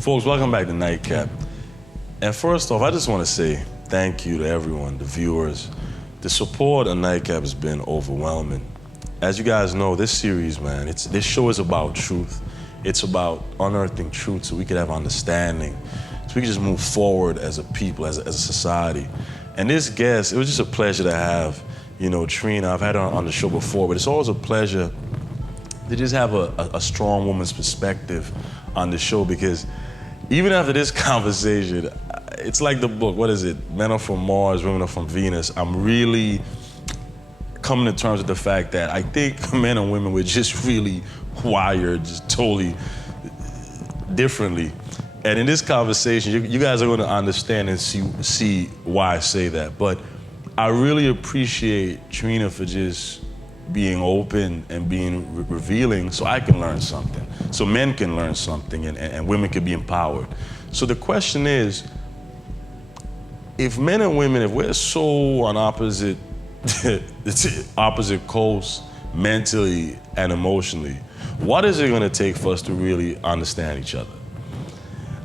Folks, welcome back to NiteCap. And first off, I just want to say thank you to everyone, the viewers. The support on NiteCap has been overwhelming. As you guys know, this series, man, this show is about truth. It's about unearthing truth so we could have understanding, so we can just move forward as a people, as a society. And this guest, it was just a pleasure to have, Trina. I've had her on the show before, but it's always a pleasure to just have a strong woman's perspective on the show, because even after this conversation, it's like the book, what is it? Men are from Mars, women are from Venus. I'm really coming to terms with the fact that I think men and women were just really wired just totally differently. And in this conversation, you guys are going to understand and see why I say that. But I really appreciate Trina for just being open and being revealing so I can learn something, so men can learn something and women can be empowered. So the question is, if men and women, if we're so on opposite coasts mentally and emotionally, what is it gonna take for us to really understand each other?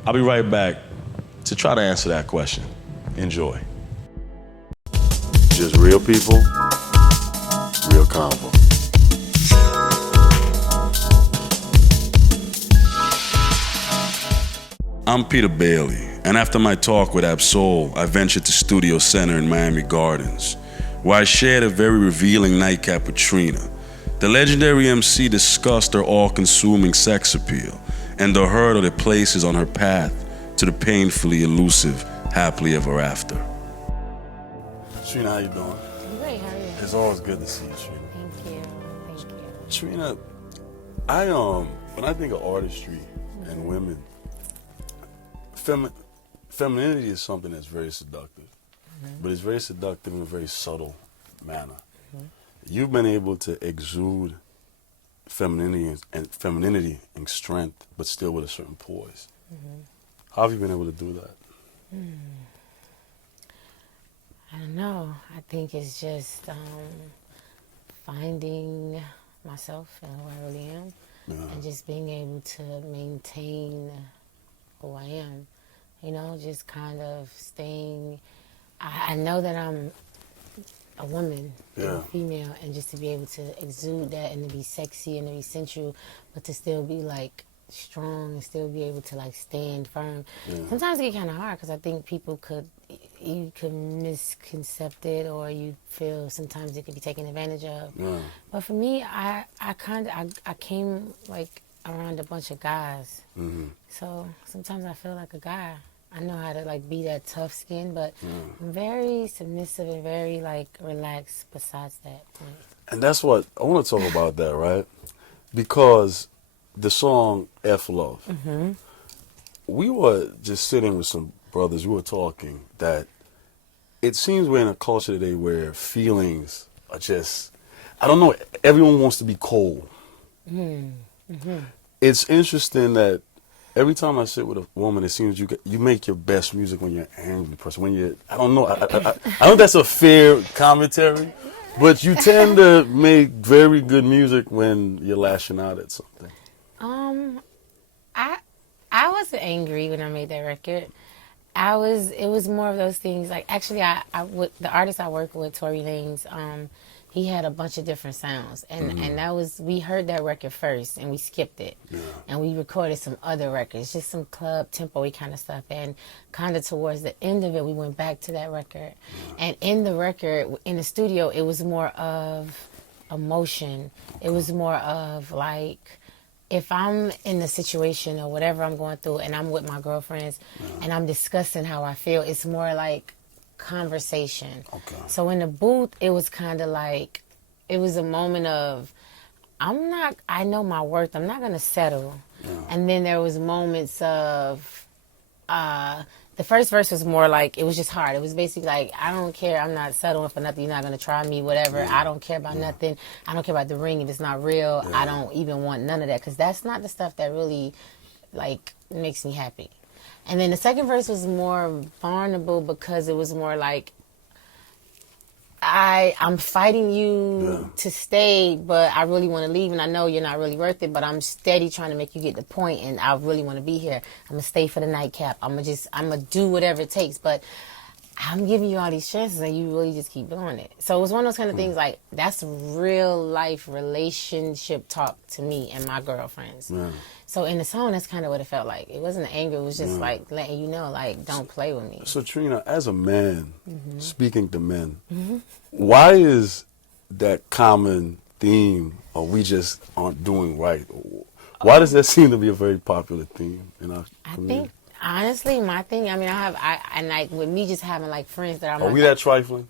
I'll be right back to try to answer that question. Enjoy. Just real people, real convo. I'm Peter Bailey, and after my talk with Absol, I ventured to Studio Center in Miami Gardens, where I shared a very revealing NiteCap with Trina. The legendary MC discussed her all-consuming sex appeal and the hurdle it places on her path to the painfully elusive happily ever after. Trina, how you doing? I'm great, how are you? It's always good to see you, Trina. Thank you. Trina, when I think of artistry and women, femininity is something that's very seductive, but it's very seductive in a very subtle manner. You've been able to exude femininity and strength, but still with a certain poise. How have you been able to do that? I don't know. I think it's just finding myself and who I really am, and just being able to maintain who I am. Just kind of staying. I know that I'm a woman, and a female, and just to be able to exude that and to be sexy and to be sensual, but to still be like strong and still be able to like stand firm. Sometimes it get kind of hard because I think people could misconcept it, or you feel sometimes it could be taken advantage of. But for me, I came like around a bunch of guys, so sometimes I feel like a guy. I know how to like be that tough skin, but I'm very submissive and very like relaxed besides that point. And that's what I want to talk about, that, right? Because the song F Love, we were just sitting with some brothers, we were talking that it seems we're in a culture today where feelings are just, I don't know, everyone wants to be cold. It's interesting that every time I sit with a woman, it seems you make your best music when you're an angry person. When you're, I don't know, I know that's a fair commentary, but you tend to make very good music when you're lashing out at something. I wasn't angry when I made that record. It was more of those things. Like, actually, the artist I work with, Tory Lanez, he had a bunch of different sounds, and that was, we heard that record first and we skipped it, and we recorded some other records, just some club tempo-y kind of stuff, and kind of towards the end of it we went back to that record, and in the record, in the studio, it was more of emotion. It was more of like, if I'm in the situation or whatever I'm going through and I'm with my girlfriends and I'm discussing how I feel, it's more like conversation. So in the booth, it was kind of like, it was a moment of, I know my worth, I'm not going to settle. And then there was moments of, the first verse was more like, it was just hard. It was basically like, I don't care, I'm not settling for nothing, you're not going to try me, whatever. I don't care about nothing. I don't care about the ring if it's not real. I don't even want none of that, because that's not the stuff that really, like, makes me happy. And then the second verse was more vulnerable, because it was more like, I'm fighting you to stay, but I really want to leave, and I know you're not really worth it, but I'm steady trying to make you get the point, and I really want to be here. I'm going to stay for the nightcap. I'm going to do whatever it takes, but I'm giving you all these chances, and you really just keep doing it. So it was one of those kind of things, like, that's real life relationship talk to me and my girlfriends. Yeah. So in the song, that's kind of what it felt like. It wasn't anger. It was just like letting you know, like, don't play with me. So Trina, as a man, speaking to men, why is that common theme, or we just aren't doing right? Why does that seem to be a very popular theme in our community? I think, honestly, my thing, I mean, with me just having, like, friends that Are we that trifling?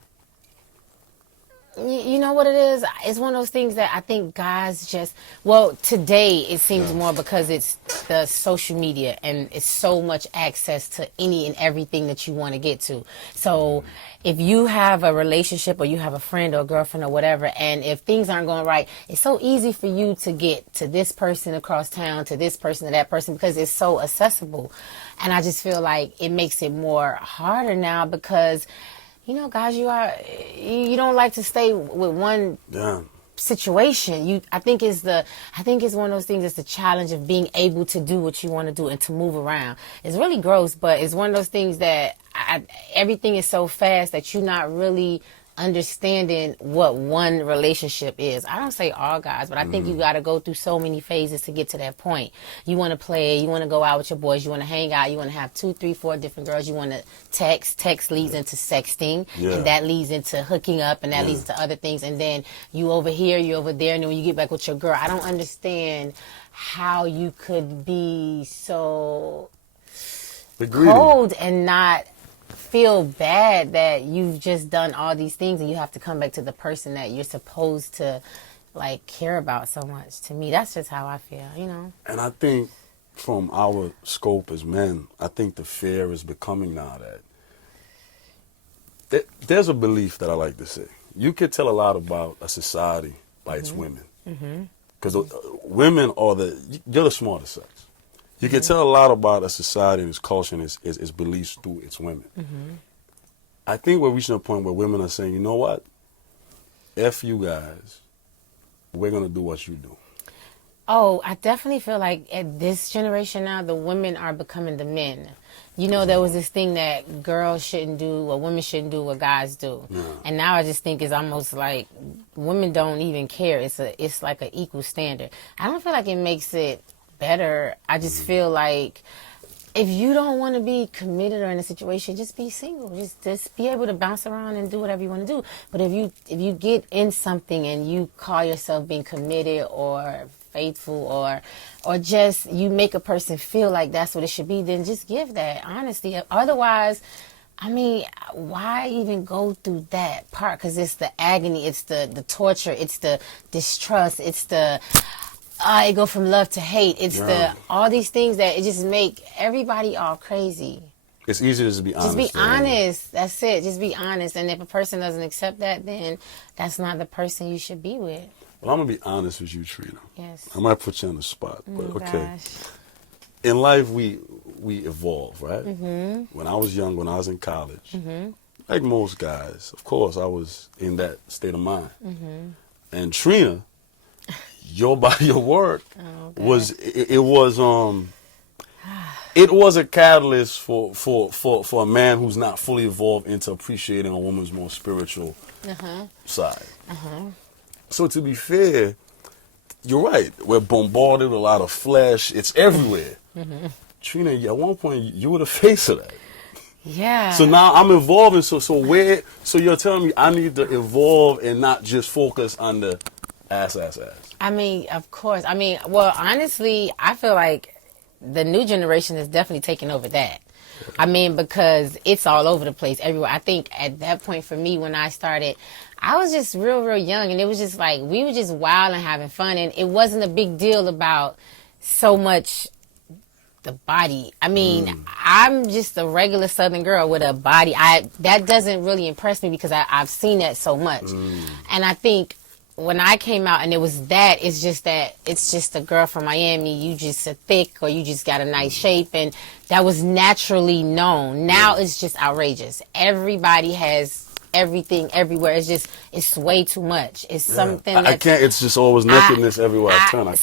You know what it is? It's one of those things that I think guys just, well, today it seems more because it's the social media and it's so much access to any and everything that you want to get to. So if you have a relationship or you have a friend or a girlfriend or whatever, and if things aren't going right, it's so easy for you to get to this person across town, to this person, to that person, because it's so accessible. And I just feel like it makes it more harder now because, you know, guys, you don't like to stay with one situation. I think it's one of those things. It's the challenge of being able to do what you want to do and to move around. It's really gross, but it's one of those things that everything is so fast that you're not really understanding what one relationship is. I don't say all guys, but I think you got to go through so many phases to get to that point. You want to play, you want to go out with your boys, you want to hang out, you want to have 2, 3, 4 different girls, you want to text leads into sexting, and that leads into hooking up, and that leads to other things, and then you over here, you over there, and then when you get back with your girl, I don't understand how you could be so cold and not feel bad that you've just done all these things and you have to come back to the person that you're supposed to, like, care about so much. To me, that's just how I feel, you know. And I think from our scope as men, I think the fear is becoming now that there's a belief that I like to say. You could tell a lot about a society by its women. Because women you're the smartest sex. You can tell a lot about a society and its culture and its beliefs through its women. I think we're reaching a point where women are saying, you know what? F you guys. We're going to do what you do. Oh, I definitely feel like at this generation now, the women are becoming the men. You know, there was this thing that girls shouldn't do, or women shouldn't do what guys do. And now I just think it's almost like women don't even care. It's like an equal standard. I don't feel like it makes it better. I just feel like if you don't want to be committed or in a situation, just be single. Just be able to bounce around and do whatever you want to do. But if you get in something and you call yourself being committed or faithful or just you make a person feel like that's what it should be, then just give that honesty. Otherwise, I mean, why even go through that part? Because it's the agony, it's the torture, it's the distrust, it's the it go from love to hate. It's all these things that it just make everybody all crazy. It's easier to just be honest. Just be honest. That's it. Just be honest. And if a person doesn't accept that, then that's not the person you should be with. Well, I'm going to be honest with you, Trina. Yes. I might put you on the spot, but okay. Gosh. In life, we evolve, right? When I was young, when I was in college, like most guys, of course, I was in that state of mind. And Trina, your body of work was a catalyst for a man who's not fully evolved into appreciating a woman's more spiritual side. So to be fair, you're right. We're bombarded with a lot of flesh. It's everywhere. Trina, at one point you were the face of that. Yeah. So now I'm evolving. So you're telling me I need to evolve and not just focus on the ass. I mean, of course. I mean, well, honestly, I feel like the new generation is definitely taking over that. I mean, because it's all over the place, everywhere. I think at that point for me, when I started, I was just real young, and it was just like, we were just wild and having fun, and it wasn't a big deal about so much the body. I mean, I'm just a regular Southern girl with a body. That doesn't really impress me because I've seen that so much. And I think when I came out and it was that, it's just a girl from Miami, you just a thick or you just got a nice shape, and that was naturally known. Now it's just outrageous. Everybody has everything everywhere. It's way too much. It's something that I can't. It's just always nakedness everywhere I turn. I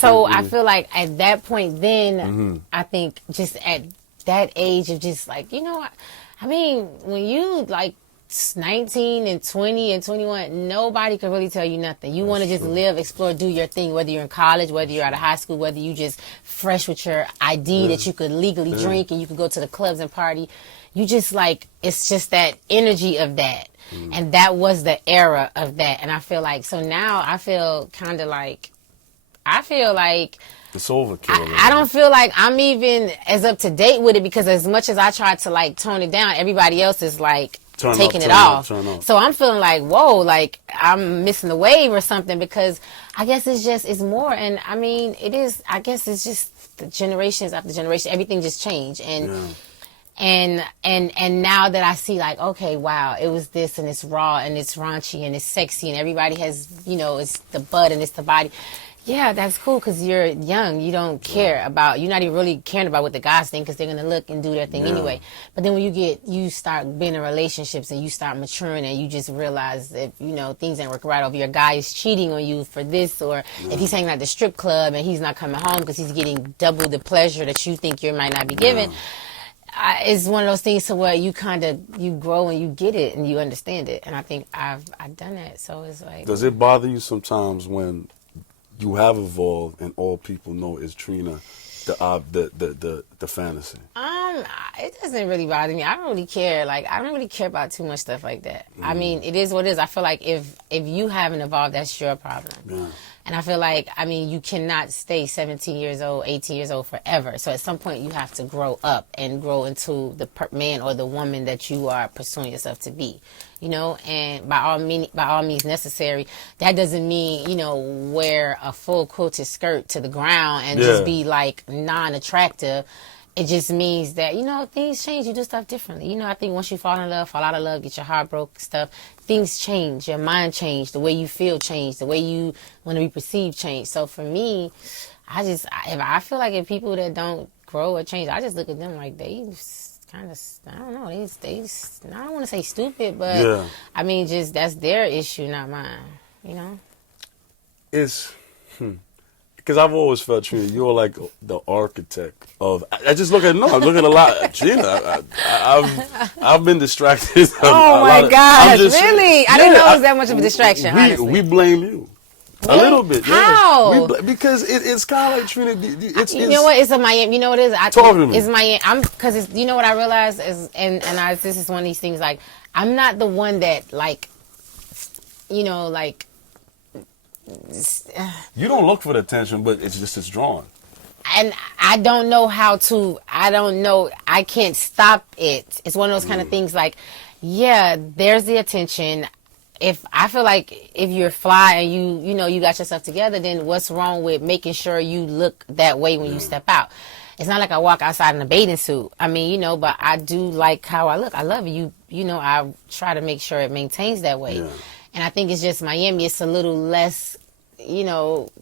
feel like at that point, then I think just at that age of just like, I mean, when you like 19 and 20 and 21, nobody can really tell you nothing. You want to just live, explore, do your thing, whether you're in college, whether you're out of high school, whether you just fresh with your ID that you could legally drink and you could go to the clubs and party. You just like, it's just that energy of that. And that was the era of that. And I feel like, so now I feel kind of like, it's overkill. I don't feel like I'm even as up to date with it, because as much as I try to like tone it down, everybody else is like taking it off. So I'm feeling like, whoa, like I'm missing the wave or something, because I guess it's more. And I mean, I guess it's just the generations after generation, everything just changed. And now that I see like, okay, wow, it was this and it's raw and it's raunchy and it's sexy and everybody has, it's the butt and it's the body. Yeah, that's cool, because you're young. You don't care about, you're not even really caring about what the guys think, because they're going to look and do their thing anyway. But then when you start being in relationships and you start maturing and you just realize that, things ain't working right, over your guy is cheating on you for this, or if he's hanging at the strip club and he's not coming home because he's getting double the pleasure that you think you might not be given. It's one of those things to where you grow and you get it and you understand it. And I think I've done that. So it's like. Does it bother you sometimes when you have evolved and all people know is Trina, the fantasy? It doesn't really bother me. I don't really care. Like, I don't really care about too much stuff like that. I mean, it is what it is. I feel like if you haven't evolved, that's your problem. Yeah. And I feel like, I mean, you cannot stay 17 years old, 18 years old forever. So at some point you have to grow up and grow into the man or the woman that you are pursuing yourself to be, and by all means necessary. That doesn't mean, wear a full quilted skirt to the ground and just be like non-attractive. It just means that, things change. You do stuff differently. I think once you fall out of love, get your heart broke, stuff, things change. Your mind change. The way you feel change. The way you want to be perceived change. So for me, I feel like if people that don't grow or change, I just look at them like they kind of, I don't know, I don't want to say stupid, but I mean, just that's their issue, not mine, It's... Because I've always felt, Trina, you're like the architect of. I just look at I'm looking at a lot. Trina, I've been distracted. Oh my gosh, really? I didn't know it was that much of a distraction. We blame you a little bit. How? Because it's kind of like Trina. You know what? It's a Miami. You know what it is? Talk to me. It's Miami. Because you know what I realized is, this is one of these things. Like, I'm not the one that like. You don't look for the attention, but it's drawn. And I don't know how to, I can't stop it. It's one of those kind of things like, there's the attention. If I feel like if you're fly and you got yourself together, then what's wrong with making sure you look that way when you step out? It's not like I walk outside in a bathing suit. I mean, but I do like how I look. I love you. I try to make sure it maintains that way. Yeah. And I think it's just Miami. It's a little less,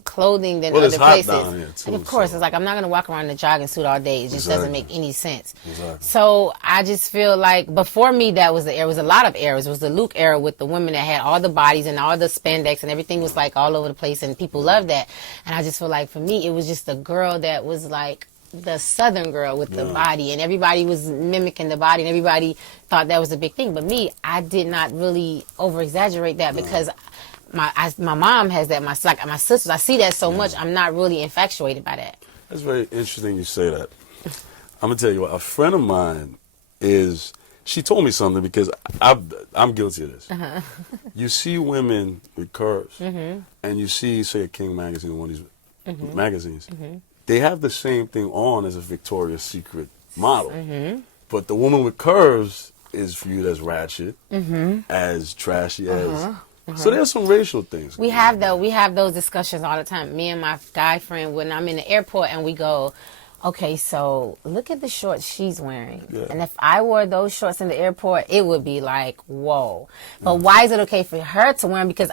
clothing than other places. Down here too, and of course, it's like I'm not going to walk around in a jogging suit all day. It just doesn't make any sense. Exactly. So I just feel like before me, that was there was a lot of eras. It was the Luke era with the women that had all the bodies and all the spandex and everything was like all over the place, and people loved that. And I just feel like for me, it was just a girl that was like the Southern girl with the body, and everybody was mimicking the body, and everybody thought that was a big thing. But me, I did not really over exaggerate that because my mom has that. My sisters, I see that so much. I'm not really infatuated by that. That's very interesting you say that. I'm gonna tell you what. A friend of mine she told me something because I'm guilty of this. You see women with curves, and you see, say, a King magazine, one of these magazines. They have the same thing on as a Victoria's Secret model, but the woman with curves is viewed as ratchet, as trashy, as. So there's some racial things. We have those discussions all the time. Me and my guy friend, when I'm in the airport, and we go, okay, so look at the shorts she's wearing. Yeah. And if I wore those shorts in the airport, it would be like, whoa. But why is it okay for her to wear them? Because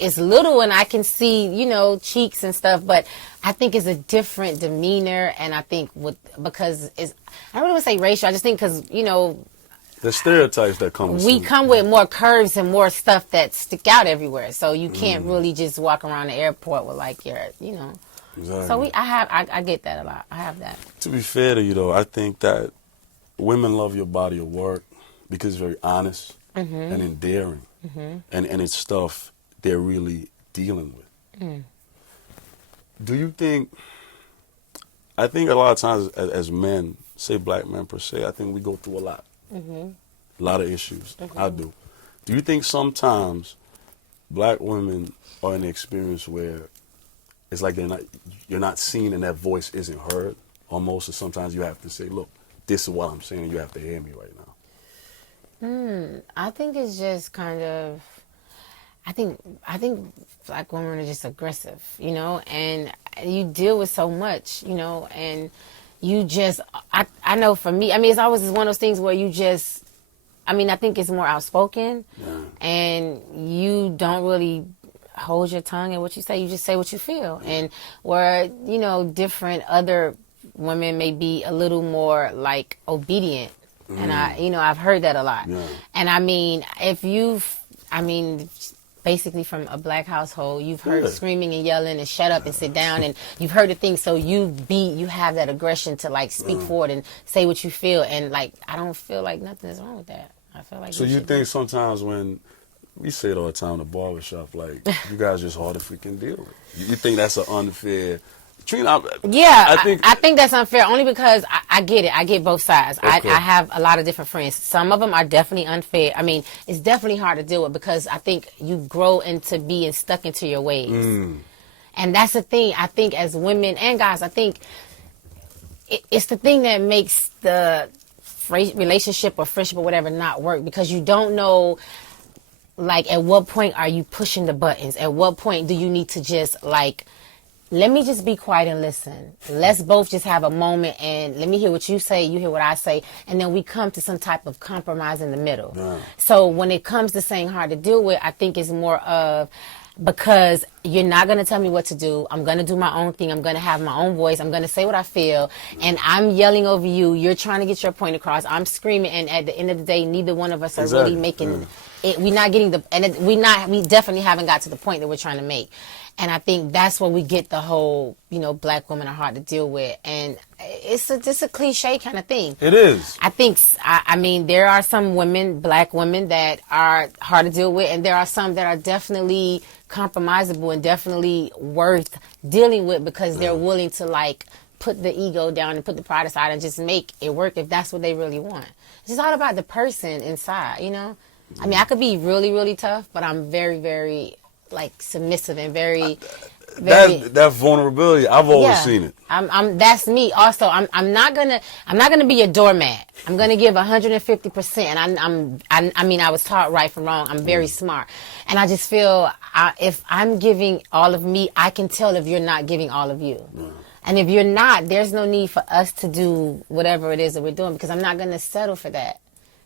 it's little and I can see, cheeks and stuff, but I think it's a different demeanor. And I think because I don't really want to say racial. I just think because, The stereotypes that come. We come with more curves and more stuff that stick out everywhere. So you can't really just walk around the airport with like your, you know. Exactly. So I get that a lot. I have that. To be fair to you, though, I think that women love your body of work because it's very honest and endearing, and it's stuff they're really dealing with. Do you think? I think a lot of times as men, say black men per se, I think we go through a lot. A lot of issues. I do. Do you think sometimes black women are in an experience where it's like you're not seen and that voice isn't heard almost, or sometimes you have to say, look, this is what I'm saying and you have to hear me right now? I think it's just kind of, I think black women are just aggressive, you know, and you deal with so much, you know, and you just, I know for me, I mean, it's always one of those things where you just, I mean, I think it's more outspoken and you don't really hold your tongue and what you say. You just say what you feel. And where, you know, different other women may be a little more like obedient. And I've heard that a lot. And I mean, basically from a black household, you've heard screaming and yelling and shut up and sit down, and you've heard the things, so you have that aggression to like speak forward and say what you feel, and like I don't feel like nothing is wrong with that. I feel like so you think sometimes when we say it all the time in the barbershop, like you guys just hard to freaking deal with. You think that's an unfair? Trina, I think that's unfair only because I get it. I get both sides. Okay. I have a lot of different friends. Some of them are definitely unfair. I mean, it's definitely hard to deal with because I think you grow into being stuck into your ways. And that's the thing. I think as women and guys, I think it's the thing that makes the relationship or friendship or whatever not work, because you don't know, like, at what point are you pushing the buttons? At what point do you need to just, like, let me just be quiet and listen. Let's both just have a moment and let me hear what you say, you hear what I say, and then we come to some type of compromise in the middle. So when it comes to saying hard to deal with, I think it's more of, because you're not going to tell me what to do. I'm going to do my own thing. I'm going to have my own voice. I'm going to say what I feel. And I'm yelling over you. You're trying to get your point across. I'm screaming. And at the end of the day, neither one of us are really making it. We're not getting we definitely haven't got to the point that we're trying to make. And I think that's where we get the whole, you know, black women are hard to deal with. And it's just a cliche kind of thing. It is. I mean, there are some women, black women, that are hard to deal with. And there are some that are definitely compromisable and definitely worth dealing with because they're willing to, like, put the ego down and put the pride aside and just make it work if that's what they really want. It's just all about the person inside, you know? I mean, I could be really, really tough, but I'm very, very, like, submissive and very that vulnerability. I've always seen it. That's me. Also, I'm not gonna be a doormat. I'm gonna give 150%. And I mean, I was taught right from wrong. I'm very smart, and I just feel if I'm giving all of me, I can tell if you're not giving all of you. And if you're not, there's no need for us to do whatever it is that we're doing, because I'm not gonna settle for that.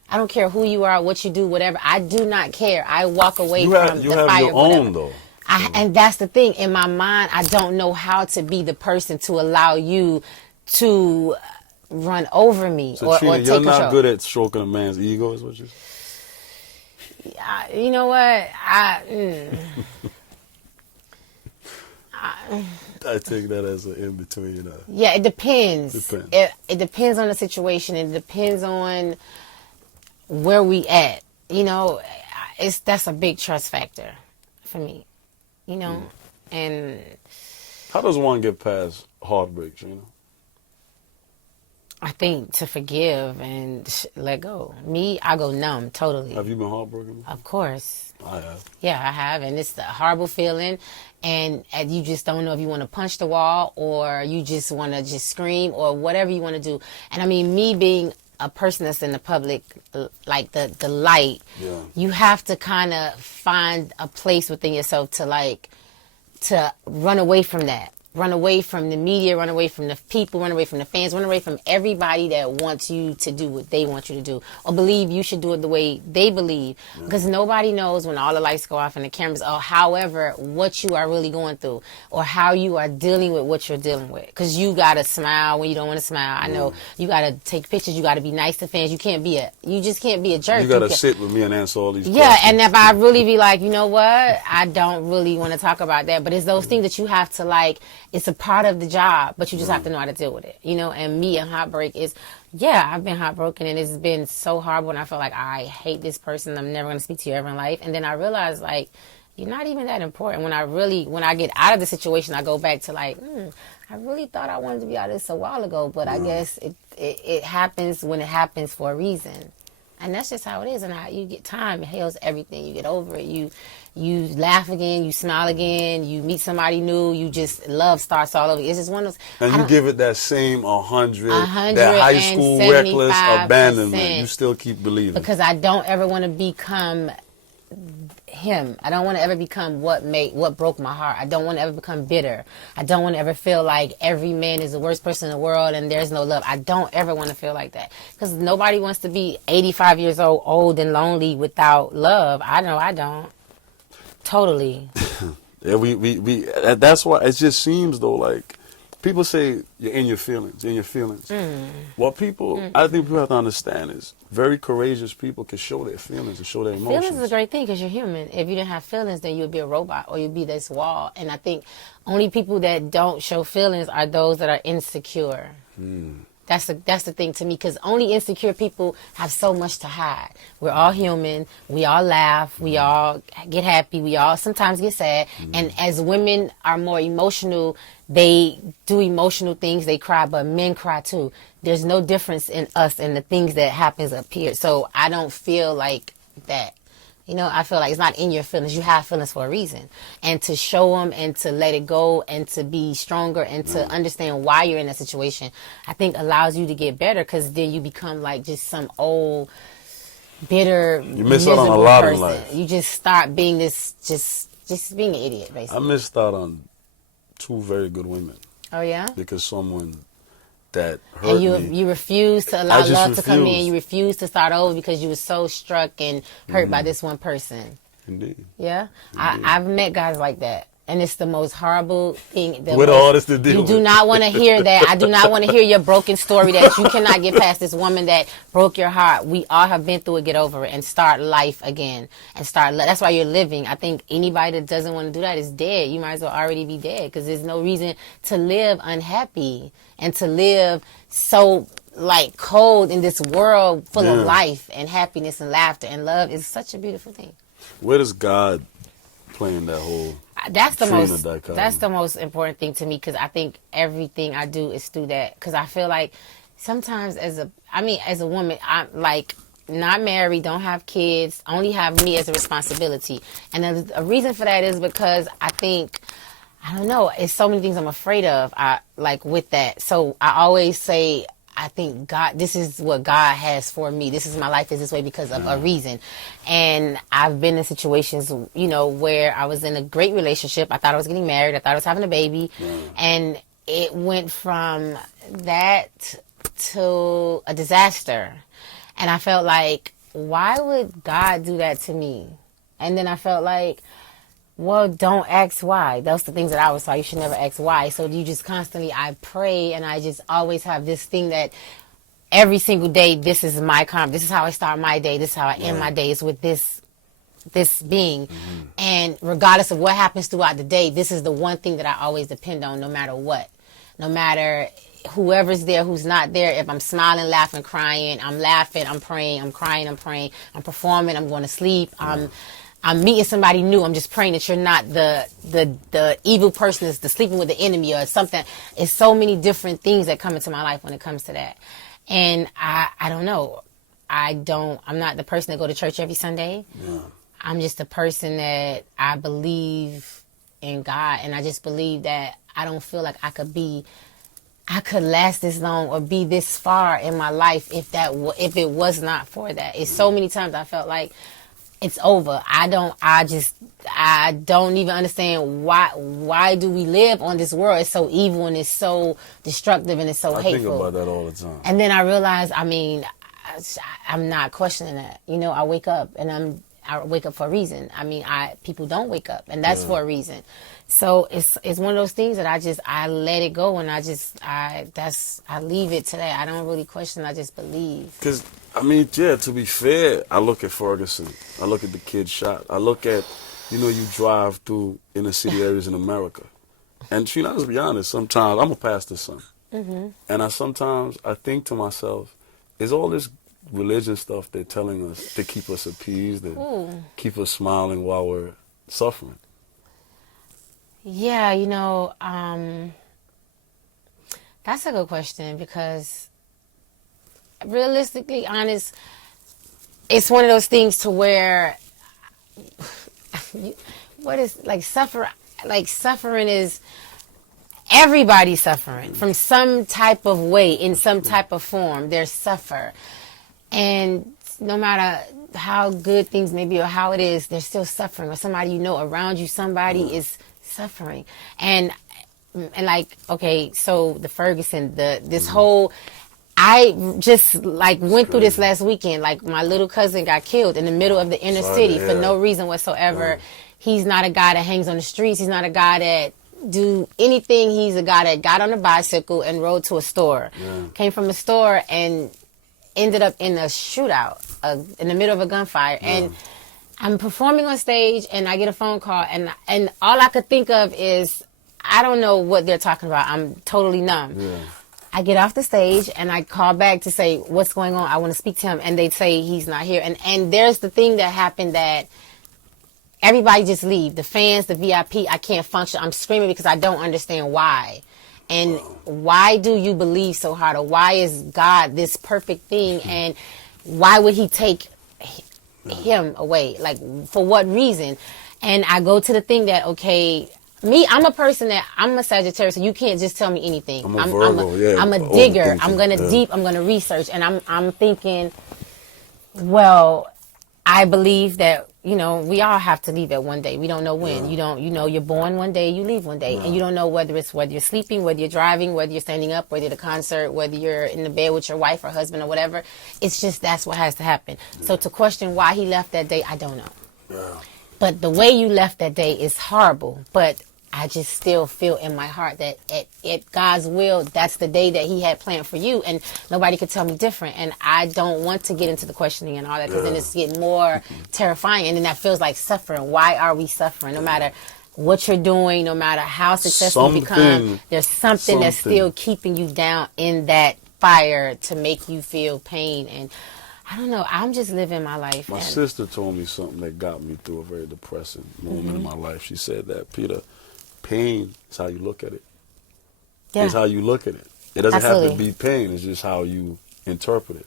I don't care who you are, what you do, whatever. I do not care. I walk away from the fire. You have your own, though. And that's the thing. In my mind, I don't know how to be the person to allow you to run over me or Trina, take you're control. not good at stroking a man's ego, is what you You know what? I take that as an in-between. Yeah, it depends. It depends on the situation. It depends on where we at. You know, that's a big trust factor for me. You know, and how does one get past heartbreak, Trina? I think to forgive and let go. Me, I go numb totally. Have you been heartbroken? Of course. I have. Yeah, I have, and it's a horrible feeling, and you just don't know if you want to punch the wall or you just want to just scream or whatever you want to do. And I mean, me being a person that's in the public, like the light, you have to kind of find a place within yourself to run away from that. run away from the media, run away from the people, run away from the fans, run away from everybody that wants you to do what they want you to do, or believe you should do it the way they believe. Because nobody knows when all the lights go off and the cameras, or however, what you are really going through, or how you are dealing with what you're dealing with. Because you got to smile when you don't want to smile. I know you got to take pictures. You got to be nice to fans. You just can't be a jerk. You got to sit with me and answer all these questions. Yeah, and if I really be like, you know what, I don't really want to talk about that. But it's those things that you have to like, it's a part of the job, but you just have to know how to deal with it, and me and heartbreak is, I've been heartbroken, and it's been so hard when I feel like I hate this person, I'm never going to speak to you ever in life. And then I realize, like, you're not even that important. When I get out of the situation, I go back to like, I really thought I wanted to be out of this a while ago, but I guess it happens when it happens for a reason. And that's just how it is. And you get time, it heals everything. You get over it. You laugh again, you smile again, you meet somebody new, you just, love starts all over. It's just one of those. And you give it that same 100, that high school reckless abandonment. You still keep believing. Because I don't ever want to become him. I don't want to ever become what broke my heart. I don't want to ever become bitter. I don't want to ever feel like every man is the worst person in the world and there's no love. I don't ever want to feel like that, because nobody wants to be 85 years old and lonely without love. I know I don't. Totally. Yeah, we that's why it just seems though like people say you're in your feelings, What I think people have to understand is very courageous people can show their feelings and show their emotions. Feelings is a great thing because you're human. If you didn't have feelings, then you'd be a robot or you'd be this wall. And I think only people that don't show feelings are those that are insecure. That's the thing to me, because only insecure people have so much to hide. We're all human. We all laugh. We all get happy. We all sometimes get sad. And as women are more emotional, they do emotional things. They cry, but men cry too. There's no difference in us and the things that happens up here. So I don't feel like that. I feel like it's not in your feelings. You have feelings for a reason. And to show them and to let it go and to be stronger and to understand why you're in that situation, I think allows you to get better, because then you become like just some old, bitter, you miss out on a lot person. In life. You just start being this, just being an idiot, basically. I missed out on 2 very good women. Oh, yeah? Because someone that hurt me. And you refused to allow love to come in. You refused to start over because you were so struck and hurt by this one person. Indeed. Yeah? Indeed. I've met guys like that. And it's the most horrible thing. With all this to deal You do not want to hear that. I do not want to hear your broken story that you cannot get past this woman that broke your heart. We all have been through it. Get over it and start life again. And that's why you're living. I think anybody that doesn't want to do that is dead. You might as well already be dead, because there's no reason to live unhappy and to live so like cold in this world full of life and happiness and laughter and love. Is such a beautiful thing. Where does God play in that whole That's the Trina most. dichotomy? That's the most important thing to me, because I think everything I do is through that. Because I feel like sometimes as a woman, I'm like not married, don't have kids, only have me as a responsibility. And a reason for that is because I think, I don't know, it's so many things I'm afraid of. With that. So I always say, I think God, this is what God has for me. This is my life is this way because of a reason. And I've been in situations, where I was in a great relationship. I thought I was getting married. I thought I was having a baby. And it went from that to a disaster. And I felt like, why would God do that to me? And then I felt like, well, don't ask why. Those are the things that I was taught. You should never ask why. So you just constantly, I pray, and I just always have this thing that every single day, this is my karma. This is how I start my day. This is how I end my day. Is with this being. And regardless of what happens throughout the day, this is the one thing that I always depend on, no matter what. No matter whoever's there, who's not there. If I'm smiling, laughing, crying, I'm laughing, I'm praying, I'm crying, I'm praying, I'm performing, I'm going to sleep, I'm meeting somebody new. I'm just praying that you're not the evil person that's sleeping with the enemy or something. It's so many different things that come into my life when it comes to that. And I don't know. I'm not the person that go to church every Sunday. Yeah. I'm just a person that I believe in God. And I just believe that I don't feel like I could last this long or be this far in my life if it was not for that. It's so many times I felt like it's over. I don't even understand why do we live on this world? It's so evil and it's so destructive and it's so hateful. I think about that all the time. And then I realize, I mean, I'm not questioning that. You know, I wake up and I wake up for a reason. I mean, people don't wake up, and that's for a reason. So it's one of those things that I let it go, and I leave it today. I don't really question. I just believe. Because I mean, yeah. To be fair, I look at Ferguson. I look at the kid shot. I look at, you drive through inner city areas in America, and Trina, let's be honest. Sometimes I'm a pastor's son, and sometimes I think to myself, is all this religion stuff they're telling us to keep us appeased and keep us smiling while we're suffering? Yeah, that's a good question, because realistically honest, it's one of those things to where what is suffering is everybody suffering from some type of way, in some type of form. There's suffer. And no matter how good things may be or how it is, they're still suffering. Or somebody around you, somebody is suffering. And like, okay, so the Ferguson, this whole, I just went through this last weekend. Like, my little cousin got killed in the middle of the inner city for no reason whatsoever. He's not a guy that hangs on the streets. He's not a guy that do anything. He's a guy that got on a bicycle and rode to a store. Came from the store and ended up in a shootout in the middle of a gunfire. And I'm performing on stage, and I get a phone call, and all I could think of is, I don't know what they're talking about. I'm totally numb. I get off the stage, and I call back to say, what's going on? I want to speak to him. And they say he's not here. And there's the thing that happened that everybody just leave. The fans, the VIP, I can't function. I'm screaming because I don't understand why. And why do you believe so hard? Or why is God this perfect thing? And why would he take him away? Like, for what reason? And I go to the thing that, okay, I'm a person that, I'm a Sagittarius, so you can't just tell me anything. I'm a Virgo, I'm a digger. I'm going to deep, I'm going to research. And I'm thinking, well, I believe that, we all have to leave at one day. We don't know when. You're born one day, you leave one day. And you don't know whether you're sleeping, whether you're driving, whether you're standing up, whether you're at a concert, whether you're in the bed with your wife or husband or whatever. It's just, that's what has to happen. So to question why he left that day, I don't know. But the way you left that day is horrible. But I just still feel in my heart that at God's will, that's the day that he had planned for you, and nobody could tell me different. And I don't want to get into the questioning and all that, because then it's getting more terrifying, and then that feels like suffering. Why are we suffering? No matter what you're doing, no matter how successful you become, there's something that's still keeping you down in that fire to make you feel pain. And I don't know, I'm just living my life. My sister told me something that got me through a very depressing moment in my life. She said that, Peter, pain is how you look at it. It's how you look at it. It doesn't have to be pain. It's just how you interpret it.